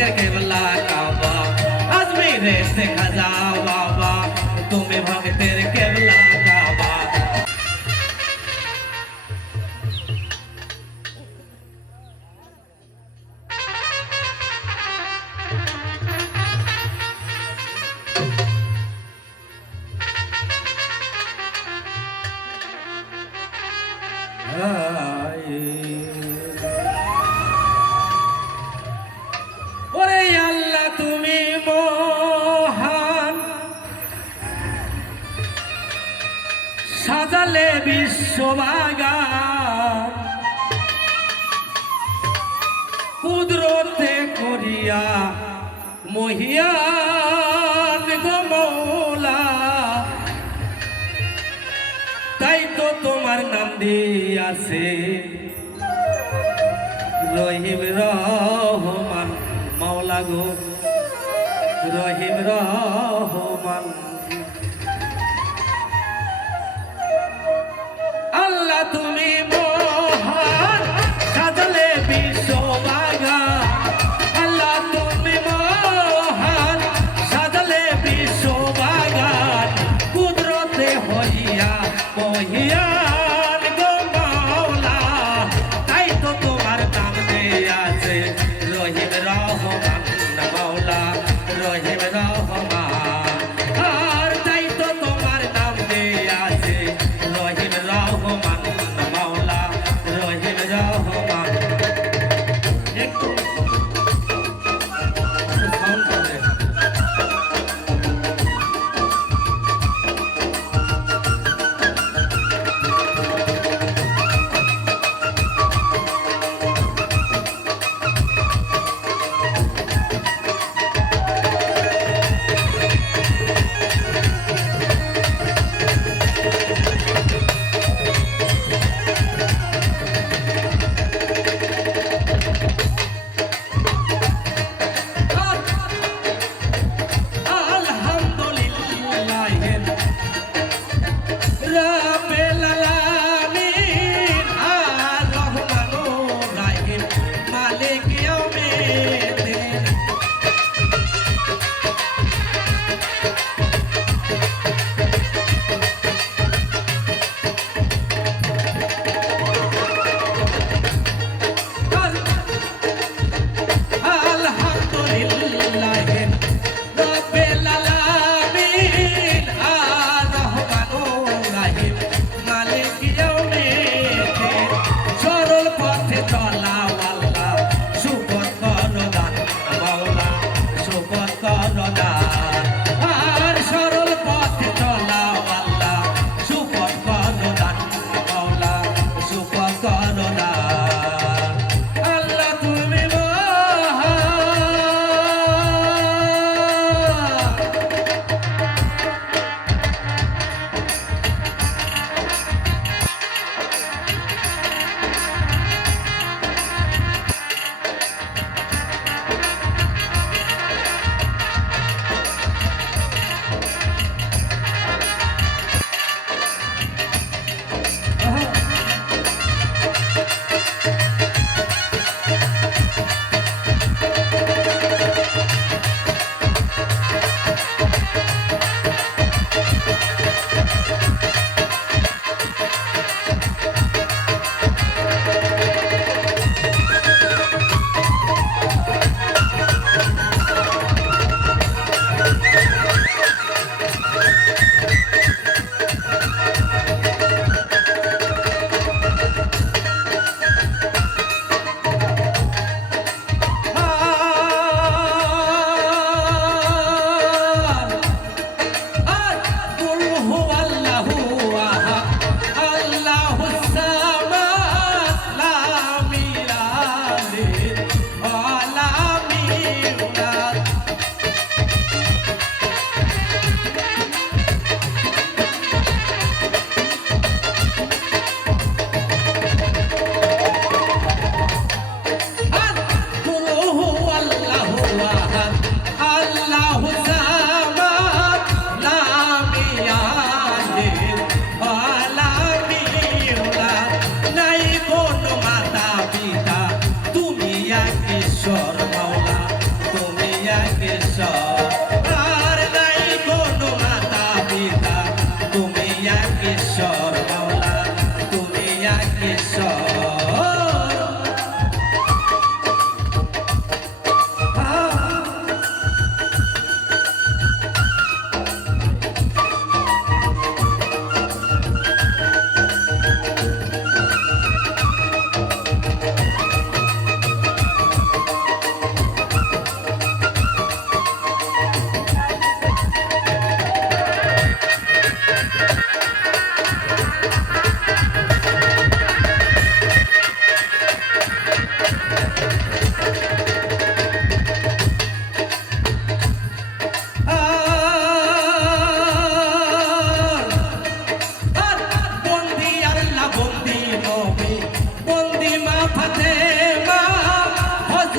দেখা যা বাবা তুমি ভক্তের কেবলা কাবা আজমিরে দেখা যা বাবা তুমি ভক্তের কেবলা কাবা ওরে বিশ্ববাগান কুদরতে করিয়া মহিয়ান মৌলা। তাই তো তোমার নাম দিয়াছে। রহিম রহমান মাওলা গো। রহিম রহমান। তুমি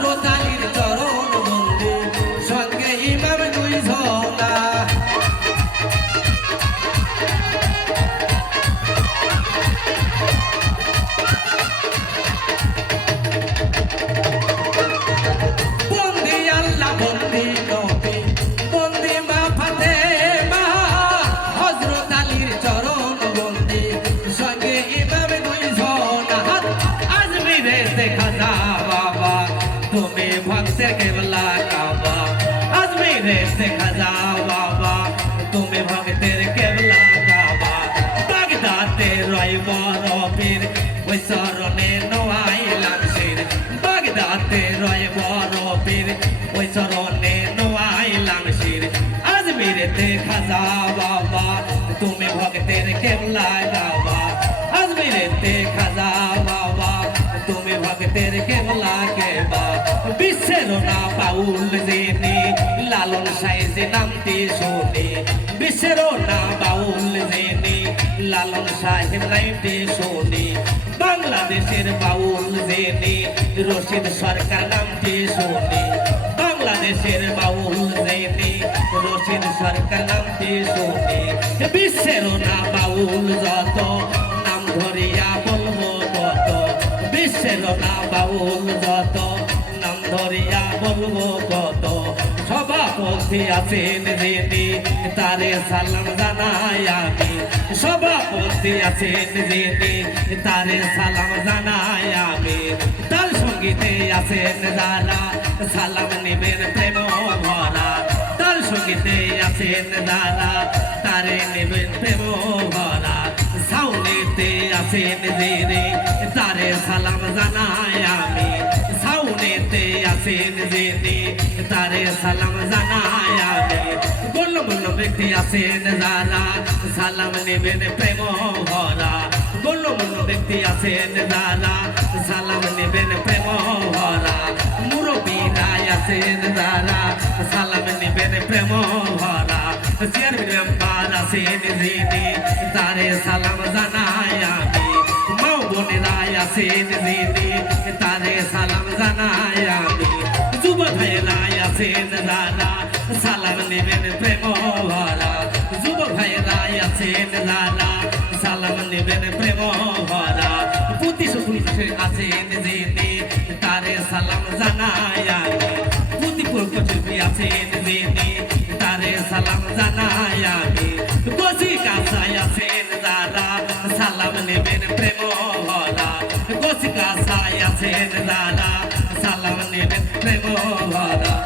Bogotá. রয় বড় ওই চরণে নোয়াইলাম শির। বাগদাতে রয় বড় পীর, ওই চরণে নোয়াইলাম শির। আজমিরেতে খাজা বাবা, তুমি ভক্তের কেবলা গাবা আজমিরেতে খাজা বাবা, তুমি ভক্তের কেবলা কেবা বিশ্বের না বাউল জেনে লালন সাইজে নামতে শুনে। বিশ্বের না বাউল জেনে। লালন সাহেব নাইতে শুনে। বাংলাদেশের বাউল জেনে। রশিদ সরকার নামতে শুনে। বাংলাদেশের বাউল জেনে। রশিদ সরকার নামতে শুনে। বিশ্বের না বাউল যত। নাম ধরিয়া বলব কত বিশ্বের না বাউল যত। ধরিয়া বলব কত? সভাপতি আছেন যিনি, তারে সালাম জানাই আমি। সভাপতি আছেন যিনি, তারে সালাম জানাই আমি। তার সঙ্গীতে আছেন যারা, সালাম নেবেন প্রেম ভরা। তার সঙ্গীতে আছেন যারা, তারে নেবেন প্রেম ভরা। সাউনেতে আছেন যিনি, তারে সালাম জানাই আমি। আছেন যিনি তারে সালাম জানাই আমি বলল বলল, ব্যক্তি আছেন যারা, সালাম নেবেন প্রেম ভরা। বলল বলল, ব্যক্তি আছেন যারা, সালাম নেবেন প্রেম ভরা। মুরব্বীরা আছেন যারা, সালাম নেবেন প্রেম ভরা। চেয়ারম্যান মেম্বার আছেন যিনি, তারে সালাম জানাই আমি মাও বোনেরা আছেন যিনি, তারে সালাম ভাইয়েরা আছেন যারা সালাম নেবেন প্রেম ভরা। যুব ভাইয়েরা আছেন যারা সালাম নেবেন প্রেম ভরা। পুতি সুপুরুষে আছেন যিনি তারে সালাম জানাই আমি। পুতি পুরুষে আছেন যিনি তারে সালাম জানাই আমি। গোসি কাছায় আছেন যারা সালাম নেবেন প্রেম ভরা। গোসি কাছায় আছেন যারা সালাম নেবেন প্রেম ভরা।